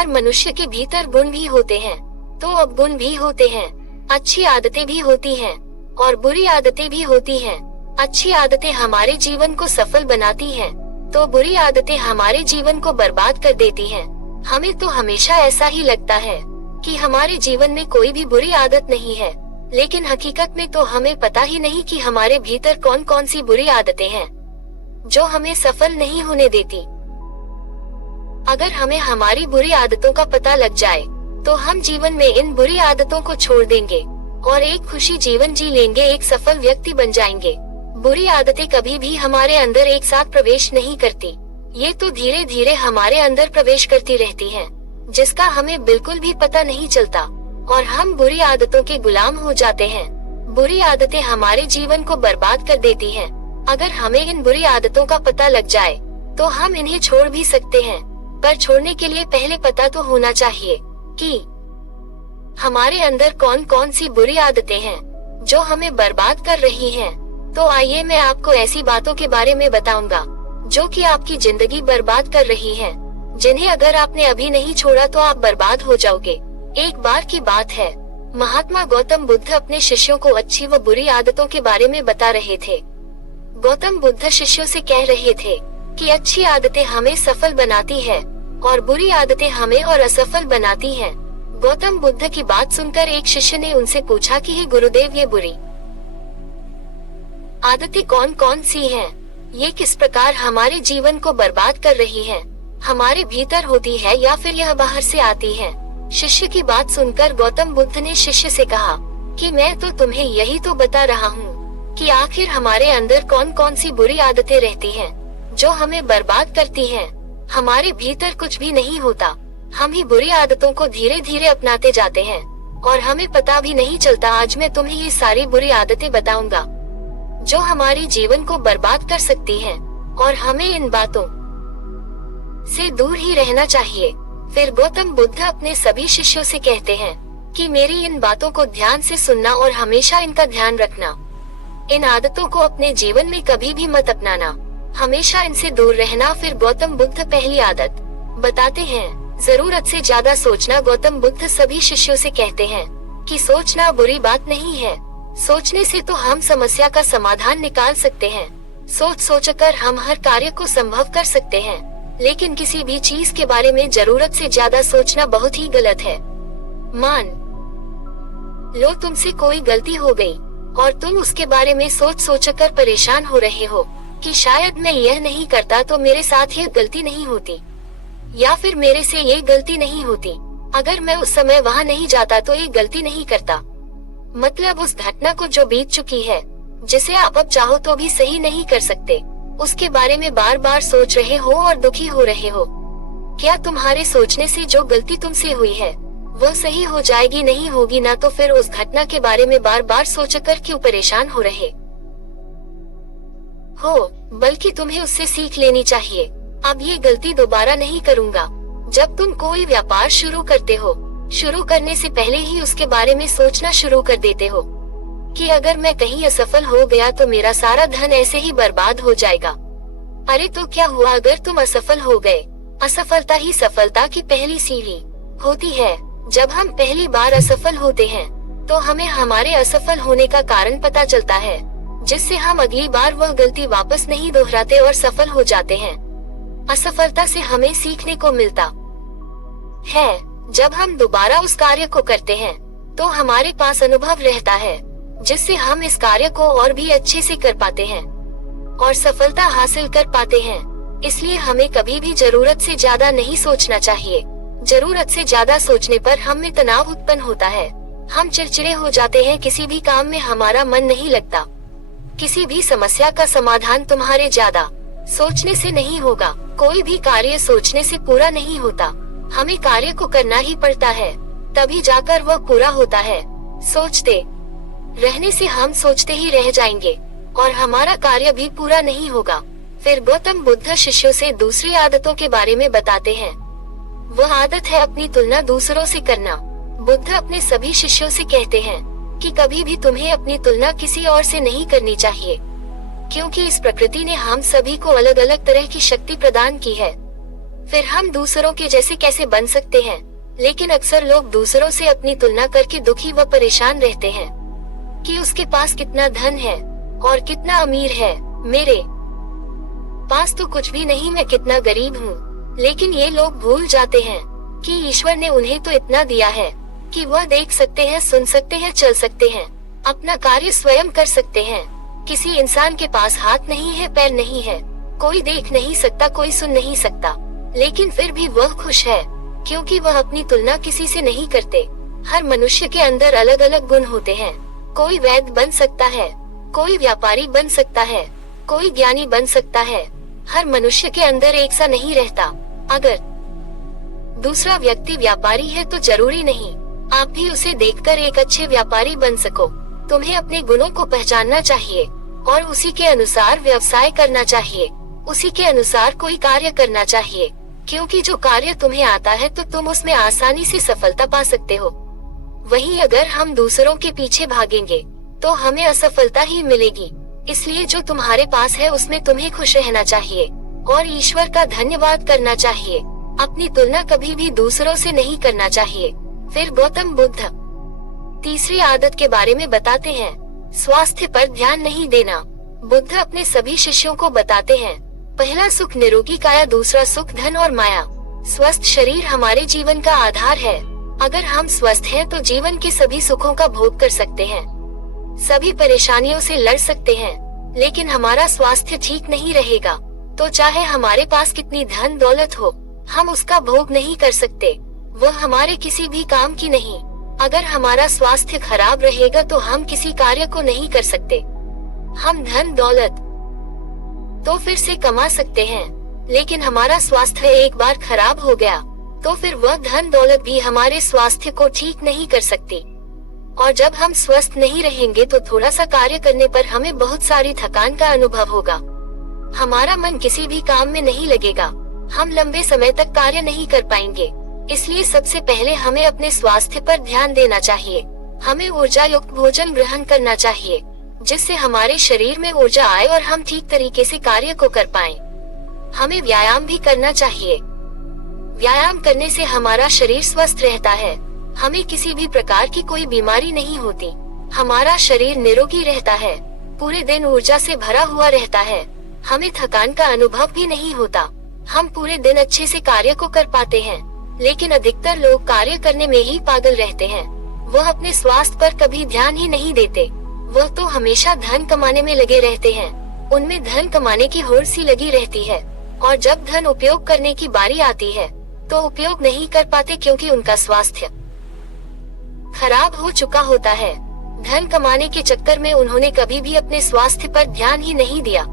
हर मनुष्य के भीतर गुण भी होते हैं, तो अवगुण भी होते हैं। अच्छी आदतें भी होती हैं और बुरी आदतें भी होती हैं। अच्छी आदतें हमारे जीवन को सफल बनाती हैं, तो बुरी आदतें हमारे जीवन को बर्बाद कर देती हैं। हमें तो हमेशा ऐसा ही लगता है कि हमारे जीवन में कोई भी बुरी आदत नहीं है, लेकिन हकीकत में तो हमें पता ही नहीं कि हमारे भीतर कौन कौन सी बुरी आदतें हैं जो हमें सफल नहीं होने देती। अगर हमें हमारी बुरी आदतों का पता लग जाए तो हम जीवन में इन बुरी आदतों को छोड़ देंगे और एक खुशी जीवन जी लेंगे, एक सफल व्यक्ति बन जाएंगे। बुरी आदतें कभी भी हमारे अंदर एक साथ प्रवेश नहीं करती, ये तो धीरे धीरे हमारे अंदर प्रवेश करती रहती हैं, जिसका हमें बिल्कुल भी पता नहीं चलता और हम बुरी आदतों के गुलाम हो जाते हैं। बुरी आदतें हमारे जीवन को बर्बाद कर देती हैं। अगर हमें इन बुरी आदतों का पता लग जाए तो हम इन्हें छोड़ भी सकते हैं, पर छोड़ने के लिए पहले पता तो होना चाहिए कि हमारे अंदर कौन कौन सी बुरी आदतें हैं जो हमें बर्बाद कर रही हैं। तो आइए मैं आपको ऐसी बातों के बारे में बताऊंगा जो कि आपकी जिंदगी बर्बाद कर रही हैं, जिन्हें अगर आपने अभी नहीं छोड़ा तो आप बर्बाद हो जाओगे। एक बार की बात है, महात्मा गौतम बुद्ध अपने शिष्यों को अच्छी व बुरी आदतों के बारे में बता रहे थे। गौतम बुद्ध शिष्यों से कह रहे थे कि अच्छी आदतें हमें सफल बनाती है और बुरी आदतें हमें और असफल बनाती हैं। गौतम बुद्ध की बात सुनकर एक शिष्य ने उनसे पूछा कि हे गुरुदेव, ये बुरी आदतें कौन कौन सी हैं? ये किस प्रकार हमारे जीवन को बर्बाद कर रही हैं? हमारे भीतर होती है या फिर यह बाहर से आती है? शिष्य की बात सुनकर गौतम बुद्ध ने शिष्य से कहा कि मैं तो तुम्हें यही तो बता रहा हूँ कि आखिर हमारे अंदर कौन कौन सी बुरी आदतें रहती हैं जो हमें बर्बाद करती हैं। हमारे भीतर कुछ भी नहीं होता, हम ही बुरी आदतों को धीरे धीरे अपनाते जाते हैं और हमें पता भी नहीं चलता। आज मैं तुम्हें ये सारी बुरी आदतें बताऊंगा जो हमारी जीवन को बर्बाद कर सकती हैं और हमें इन बातों से दूर ही रहना चाहिए। फिर गौतम बुद्ध अपने सभी शिष्यों से कहते हैं कि मेरी इन बातों को ध्यान से सुनना और हमेशा इनका ध्यान रखना। इन आदतों को अपने जीवन में कभी भी मत अपनाना, हमेशा इनसे दूर रहना। फिर गौतम बुद्ध पहली आदत बताते हैं, जरूरत से ज्यादा सोचना। गौतम बुद्ध सभी शिष्यों से कहते हैं कि सोचना बुरी बात नहीं है, सोचने से तो हम समस्या का समाधान निकाल सकते हैं। सोच सोचकर हम हर कार्य को संभव कर सकते हैं, लेकिन किसी भी चीज के बारे में जरूरत से ज्यादा सोचना बहुत ही गलत है। मान लो तुमसे कोई गलती हो गई और तुम उसके बारे में सोच सोचकर परेशान हो रहे हो कि शायद मैं यह नहीं करता तो मेरे साथ यह गलती नहीं होती, या फिर मेरे से ये गलती नहीं होती। अगर मैं उस समय वहाँ नहीं जाता तो ये गलती नहीं करता। मतलब उस घटना को जो बीत चुकी है, जिसे आप अब चाहो तो भी सही नहीं कर सकते, उसके बारे में बार बार सोच रहे हो और दुखी हो रहे हो। क्या तुम्हारे सोचने से जो गलती तुमसे हुई है वह सही हो जाएगी? नहीं होगी ना, तो फिर उस घटना के बारे में बार बार सोचकर क्यों परेशान हो रहे हो? बल्कि तुम्हें उससे सीख लेनी चाहिए। अब ये गलती दोबारा नहीं करूँगा। जब तुम कोई व्यापार शुरू करते हो, शुरू करने से पहले ही उसके बारे में सोचना शुरू कर देते हो कि अगर मैं कहीं असफल हो गया तो मेरा सारा धन ऐसे ही बर्बाद हो जाएगा। अरे तो क्या हुआ अगर तुम असफल हो गए? असफलता ही सफलता की पहली सीढ़ी होती है। जब हम पहली बार असफल होते हैं तो हमें हमारे असफल होने का कारण पता चलता है, जिससे हम अगली बार वह गलती वापस नहीं दोहराते और सफल हो जाते हैं। असफलता से हमें सीखने को मिलता है। जब हम दोबारा उस कार्य को करते हैं तो हमारे पास अनुभव रहता है, जिससे हम इस कार्य को और भी अच्छे से कर पाते हैं और सफलता हासिल कर पाते हैं। इसलिए हमें कभी भी जरूरत से ज्यादा नहीं सोचना चाहिए। जरूरत से ज्यादा सोचने पर हम में तनाव उत्पन्न होता है, हम चिड़चिड़े हो जाते हैं, किसी भी काम में हमारा मन नहीं लगता। किसी भी समस्या का समाधान तुम्हारे ज्यादा सोचने से नहीं होगा। कोई भी कार्य सोचने से पूरा नहीं होता। हमें कार्य को करना ही पड़ता है, तभी जाकर वह पूरा होता है। सोचते रहने से हम सोचते ही रह जाएंगे और हमारा कार्य भी पूरा नहीं होगा। फिर गौतम बुद्ध शिष्यों से दूसरी आदतों के बारे में बताते हैं। वह आदत है अपनी तुलना दूसरों से करना। बुद्ध अपने सभी शिष्यों से कहते हैं कि कभी भी तुम्हें अपनी तुलना किसी और से नहीं करनी चाहिए, क्योंकि इस प्रकृति ने हम सभी को अलग अलग तरह की शक्ति प्रदान की है। फिर हम दूसरों के जैसे कैसे बन सकते हैं? लेकिन अक्सर लोग दूसरों से अपनी तुलना करके दुखी व परेशान रहते हैं कि उसके पास कितना धन है और कितना अमीर है, मेरे पास तो कुछ भी नहीं, मैं कितना गरीब हूँ। लेकिन ये लोग भूल जाते हैं कि ईश्वर ने उन्हें तो इतना दिया है कि वह देख सकते हैं, सुन सकते हैं, चल सकते हैं, अपना कार्य स्वयं कर सकते हैं। किसी इंसान के पास हाथ नहीं है, पैर नहीं है, कोई देख नहीं सकता, कोई सुन नहीं सकता, लेकिन फिर भी वह खुश है क्योंकि वह अपनी तुलना किसी से नहीं करते। हर मनुष्य के अंदर अलग अलग गुण होते हैं। कोई वैद्य बन सकता है, कोई व्यापारी बन सकता है, कोई ज्ञानी बन सकता है। हर मनुष्य के अंदर एक सा नहीं रहता। अगर दूसरा व्यक्ति व्यापारी है तो जरूरी नहीं आप भी उसे देखकर एक अच्छे व्यापारी बन सको। तुम्हें अपने गुणों को पहचानना चाहिए और उसी के अनुसार व्यवसाय करना चाहिए, उसी के अनुसार कोई कार्य करना चाहिए, क्योंकि जो कार्य तुम्हें आता है तो तुम उसमें आसानी से सफलता पा सकते हो। वहीं अगर हम दूसरों के पीछे भागेंगे तो हमें असफलता ही मिलेगी। इसलिए जो तुम्हारे पास है उसमें तुम्हें खुश रहना चाहिए और ईश्वर का धन्यवाद करना चाहिए। अपनी तुलना कभी भी दूसरों से नहीं करना चाहिए। फिर गौतम बुद्ध तीसरी आदत के बारे में बताते हैं, स्वास्थ्य पर ध्यान नहीं देना। बुद्ध अपने सभी शिष्यों को बताते हैं, पहला सुख निरोगी काया, दूसरा सुख धन और माया। स्वस्थ शरीर हमारे जीवन का आधार है। अगर हम स्वस्थ हैं तो जीवन के सभी सुखों का भोग कर सकते हैं, सभी परेशानियों से लड़ सकते हैं। लेकिन हमारा स्वास्थ्य ठीक नहीं रहेगा तो चाहे हमारे पास कितनी धन दौलत हो, हम उसका भोग नहीं कर सकते, वह हमारे किसी भी काम की नहीं। अगर हमारा स्वास्थ्य खराब रहेगा तो हम किसी कार्य को नहीं कर सकते। हम धन दौलत तो फिर से कमा सकते हैं, लेकिन हमारा स्वास्थ्य एक बार खराब हो गया तो फिर वह धन दौलत भी हमारे स्वास्थ्य को ठीक नहीं कर सकती। और जब हम स्वस्थ नहीं रहेंगे तो थोड़ा सा कार्य करने पर हमें बहुत सारी थकान का अनुभव होगा, हमारा मन किसी भी काम में नहीं लगेगा, हम लंबे समय तक कार्य नहीं कर पाएंगे। इसलिए सबसे पहले हमें अपने स्वास्थ्य पर ध्यान देना चाहिए। हमें ऊर्जा युक्त भोजन ग्रहण करना चाहिए जिससे हमारे शरीर में ऊर्जा आए और हम ठीक तरीके से कार्य को कर पाएं। हमें व्यायाम भी करना चाहिए। व्यायाम करने से हमारा शरीर स्वस्थ रहता है, हमें किसी भी प्रकार की कोई बीमारी नहीं होती, हमारा शरीर निरोगी रहता है, पूरे दिन ऊर्जा से भरा हुआ रहता है, हमें थकान का अनुभव भी नहीं होता, हम पूरे दिन अच्छे से कार्य को कर पाते हैं। लेकिन अधिकतर लोग कार्य करने में ही पागल रहते हैं, वह अपने स्वास्थ्य पर कभी ध्यान ही नहीं देते। वह तो हमेशा धन कमाने में लगे रहते हैं, उनमें धन कमाने की होड़ सी लगी रहती है, और जब धन उपयोग करने की बारी आती है तो उपयोग नहीं कर पाते क्योंकि उनका स्वास्थ्य खराब हो चुका होता है। धन कमाने के चक्कर में उन्होंने कभी भी अपने स्वास्थ्य पर ध्यान ही नहीं दिया,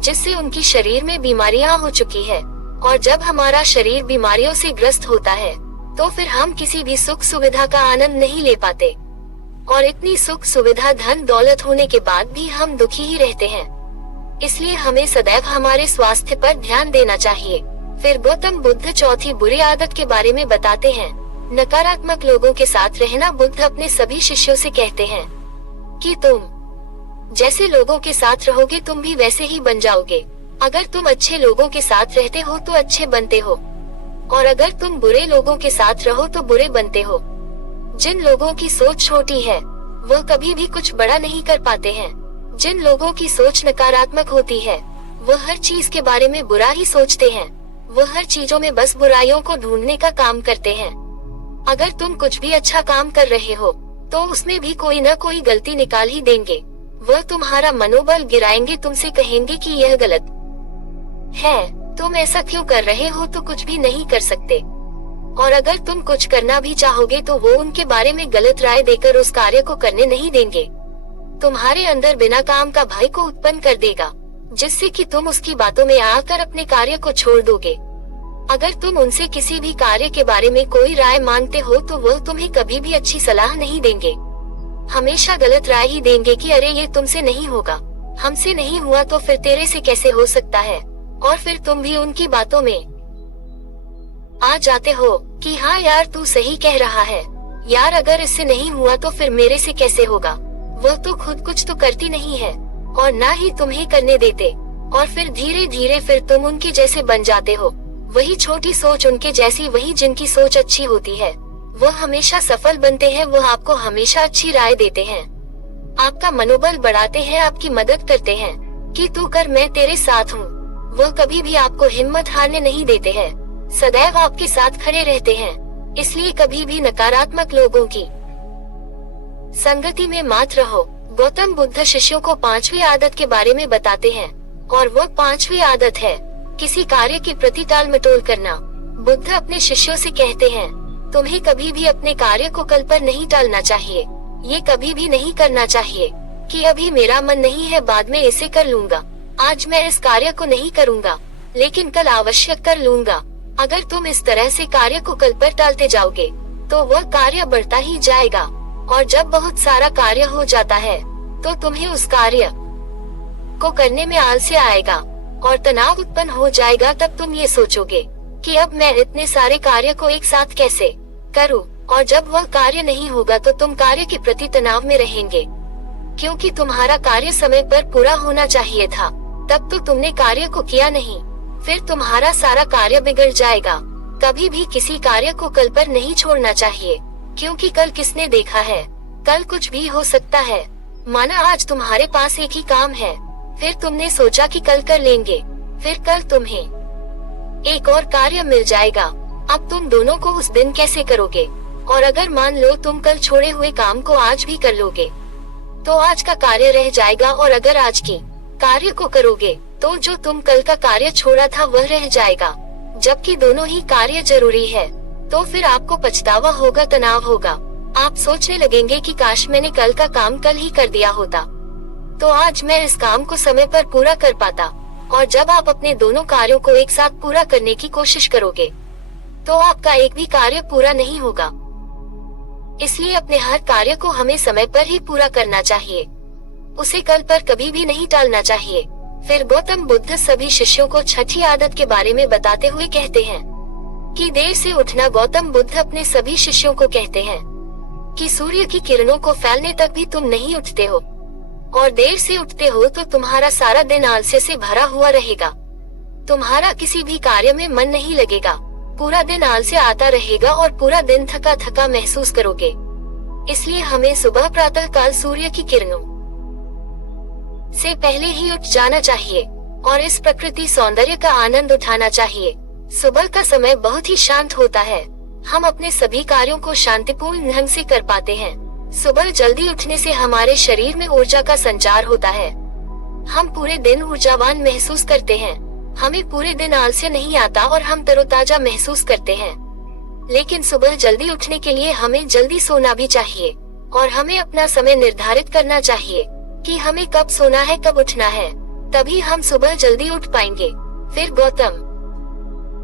जिससे उनकी शरीर में बीमारियां हो चुकी है। और जब हमारा शरीर बीमारियों से ग्रस्त होता है तो फिर हम किसी भी सुख सुविधा का आनंद नहीं ले पाते, और इतनी सुख सुविधा धन दौलत होने के बाद भी हम दुखी ही रहते हैं। इसलिए हमें सदैव हमारे स्वास्थ्य पर ध्यान देना चाहिए। फिर गौतम बुद्ध चौथी बुरी आदत के बारे में बताते हैं, नकारात्मक लोगों के साथ रहना। बुद्ध अपने सभी शिष्यों से कहते हैं कि तुम जैसे लोगों के साथ रहोगे तुम भी वैसे ही बन जाओगे। अगर तुम अच्छे लोगों के साथ रहते हो तो अच्छे बनते हो, और अगर तुम बुरे लोगों के साथ रहो तो बुरे बनते हो। जिन लोगों की सोच छोटी है वह कभी भी कुछ बड़ा नहीं कर पाते हैं। जिन लोगों की सोच नकारात्मक होती है वह हर चीज के बारे में बुरा ही सोचते हैं, वह हर चीजों में बस बुराइयों को ढूंढने का काम करते हैं। अगर तुम कुछ भी अच्छा काम कर रहे हो तो उसमें भी कोई न कोई गलती निकाल ही देंगे, वह तुम्हारा मनोबल गिराएंगे, तुमसे कहेंगे कि यह गलत है, तुम ऐसा क्यों कर रहे हो, तो कुछ भी नहीं कर सकते। और अगर तुम कुछ करना भी चाहोगे तो वो उनके बारे में गलत राय देकर उस कार्य को करने नहीं देंगे, तुम्हारे अंदर बिना काम का भय को उत्पन्न कर देगा, जिससे कि तुम उसकी बातों में आकर अपने कार्य को छोड़ दोगे। अगर तुम उनसे किसी भी कार्य के बारे में कोई राय मांगते हो तो वह तुम्हें कभी भी अच्छी सलाह नहीं देंगे, हमेशा गलत राय ही देंगे कि अरे ये तुमसे नहीं होगा, हमसे नहीं हुआ तो फिर तेरे से कैसे हो सकता है। और फिर तुम भी उनकी बातों में आ जाते हो कि हाँ यार तू सही कह रहा है, यार अगर इससे नहीं हुआ तो फिर मेरे से कैसे होगा, वह तो खुद कुछ तो करती नहीं है और ना ही तुम्हें करने देते। और फिर धीरे धीरे फिर तुम उनके जैसे बन जाते हो, वही छोटी सोच उनके जैसी, वही जिनकी सोच अच्छी होती है, वो हमेशा सफल बनते हैं। वो आपको हमेशा अच्छी राय देते हैं, आपका मनोबल बढ़ाते हैं, आपकी मदद करते हैं कि तू कर, मैं तेरे साथ हूँ। वो कभी भी आपको हिम्मत हारने नहीं देते हैं, सदैव आपके साथ खड़े रहते हैं। इसलिए कभी भी नकारात्मक लोगों की संगति में मत रहो। गौतम बुद्ध शिष्यों को 5वीं आदत के बारे में बताते हैं, और वो 5वीं आदत है किसी कार्य के प्रति टाल मटोल करना। बुद्ध अपने शिष्यों से कहते हैं, तुम्हें कभी भी अपने कार्य को कल पर नहीं टालना चाहिए। ये कभी भी नहीं करना चाहिए कि अभी मेरा मन नहीं है, बाद में इसे कर लूंगा, आज मैं इस कार्य को नहीं करूंगा, लेकिन कल आवश्यक कर लूंगा। अगर तुम इस तरह से कार्य को कल पर टालते जाओगे तो वह कार्य बढ़ता ही जाएगा, और जब बहुत सारा कार्य हो जाता है तो तुम्हें उस कार्य को करने में आलस्य आएगा और तनाव उत्पन्न हो जाएगा। तब तुम ये सोचोगे कि अब मैं इतने सारे कार्य को एक साथ कैसे करूं, और जब वह कार्य नहीं होगा तो तुम कार्य के प्रति तनाव में रहेंगे, क्योंकि तुम्हारा कार्य समय पर पूरा होना चाहिए था। तब तो तुमने कार्य को किया नहीं, फिर तुम्हारा सारा कार्य बिगड़ जाएगा। कभी भी किसी कार्य को कल पर नहीं छोड़ना चाहिए, क्योंकि कल किसने देखा है, कल कुछ भी हो सकता है। माना आज तुम्हारे पास एक ही काम है, फिर तुमने सोचा कि कल कर लेंगे, फिर कल तुम्हें एक और कार्य मिल जाएगा। अब तुम दोनों को उस दिन कैसे करोगे? और अगर मान लो तुम कल छोड़े हुए काम को आज भी कर लोगे तो आज का कार्य रह जाएगा, और अगर आज की कार्य को करोगे तो जो तुम कल का कार्य छोड़ा था वह रह जाएगा। जबकि दोनों ही कार्य जरूरी है, तो फिर आपको पछतावा होगा, तनाव होगा। आप सोचने लगेंगे कि काश मैंने कल का काम कल ही कर दिया होता, तो आज मैं इस काम को समय पर पूरा कर पाता। और जब आप अपने दोनों कार्यों को एक साथ पूरा करने की कोशिश करोगे तो आपका एक भी कार्य पूरा नहीं होगा। इसलिए अपने हर कार्य को हमें समय पर ही पूरा करना चाहिए, उसे कल पर कभी भी नहीं टालना चाहिए। फिर गौतम बुद्ध सभी शिष्यों को 6ठी आदत के बारे में बताते हुए कहते हैं कि देर से उठना। गौतम बुद्ध अपने सभी शिष्यों को कहते हैं कि सूर्य की किरणों को फैलने तक भी तुम नहीं उठते हो, और देर से उठते हो तो तुम्हारा सारा दिन आलस्य से भरा हुआ रहेगा। तुम्हारा किसी भी कार्य में मन नहीं लगेगा, पूरा दिन आलस्य आता रहेगा और पूरा दिन थका थका महसूस करोगे। इसलिए हमें सुबह प्रातः काल सूर्य की किरणों से पहले ही उठ जाना चाहिए और इस प्रकृति सौंदर्य का आनंद उठाना चाहिए। सुबह का समय बहुत ही शांत होता है, हम अपने सभी कार्यों को शांतिपूर्ण ढंग से कर पाते हैं। सुबह जल्दी उठने से हमारे शरीर में ऊर्जा का संचार होता है, हम पूरे दिन ऊर्जावान महसूस करते हैं, हमें पूरे दिन आलस्य नहीं आता और हम तरोताजा महसूस करते हैं। लेकिन सुबह जल्दी उठने के लिए हमें जल्दी सोना भी चाहिए, और हमें अपना समय निर्धारित करना चाहिए कि हमें कब सोना है कब उठना है, तभी हम सुबह जल्दी उठ पाएंगे। फिर गौतम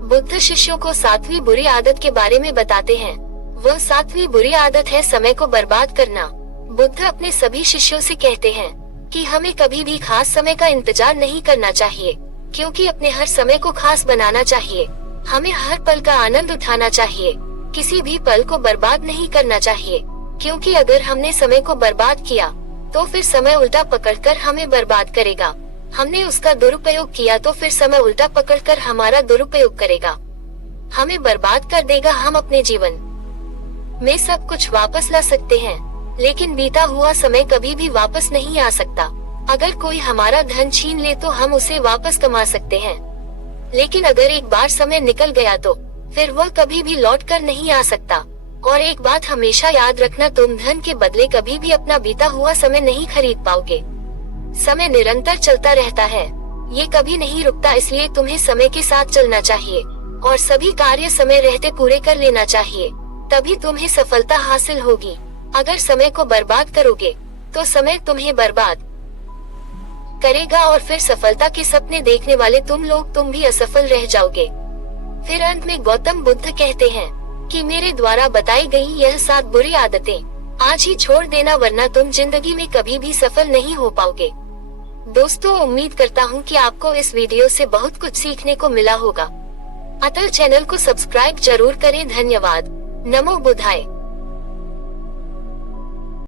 बुद्ध शिष्यों को 7वीं बुरी आदत के बारे में बताते हैं। वह 7वीं बुरी आदत है समय को बर्बाद करना। बुद्ध अपने सभी शिष्यों से कहते हैं कि हमें कभी भी खास समय का इंतजार नहीं करना चाहिए, क्योंकि अपने हर समय को खास बनाना चाहिए। हमें हर पल का आनंद उठाना चाहिए, किसी भी पल को बर्बाद नहीं करना चाहिए, क्योंकि अगर हमने समय को बर्बाद किया तो फिर समय उल्टा पकड़कर हमें बर्बाद करेगा। हमने उसका दुरुपयोग किया तो फिर समय उल्टा पकड़कर हमारा दुरुपयोग करेगा, हमें बर्बाद कर देगा। हम अपने जीवन में सब कुछ वापस ला सकते हैं, लेकिन बीता हुआ समय कभी भी वापस नहीं आ सकता। अगर कोई हमारा धन छीन ले तो हम उसे वापस कमा सकते हैं, लेकिन अगर एक बार समय निकल गया तो फिर वह कभी भी लौट कर नहीं आ सकता। और एक बात हमेशा याद रखना, तुम धन के बदले कभी भी अपना बीता हुआ समय नहीं खरीद पाओगे। समय निरंतर चलता रहता है, ये कभी नहीं रुकता, इसलिए तुम्हें समय के साथ चलना चाहिए और सभी कार्य समय रहते पूरे कर लेना चाहिए, तभी तुम्हें सफलता हासिल होगी। अगर समय को बर्बाद करोगे तो समय तुम्हें बर्बाद करेगा और फिर सफलता के सपने देखने वाले तुम भी असफल रह जाओगे। फिर अंत में गौतम बुद्ध कहते हैं कि मेरे द्वारा बताई गई यह 7 बुरी आदतें आज ही छोड़ देना, वरना तुम जिंदगी में कभी भी सफल नहीं हो पाओगे। दोस्तों, उम्मीद करता हूँ कि आपको इस वीडियो से बहुत कुछ सीखने को मिला होगा। अतः चैनल को सब्सक्राइब जरूर करें। धन्यवाद। नमो बुद्धाय।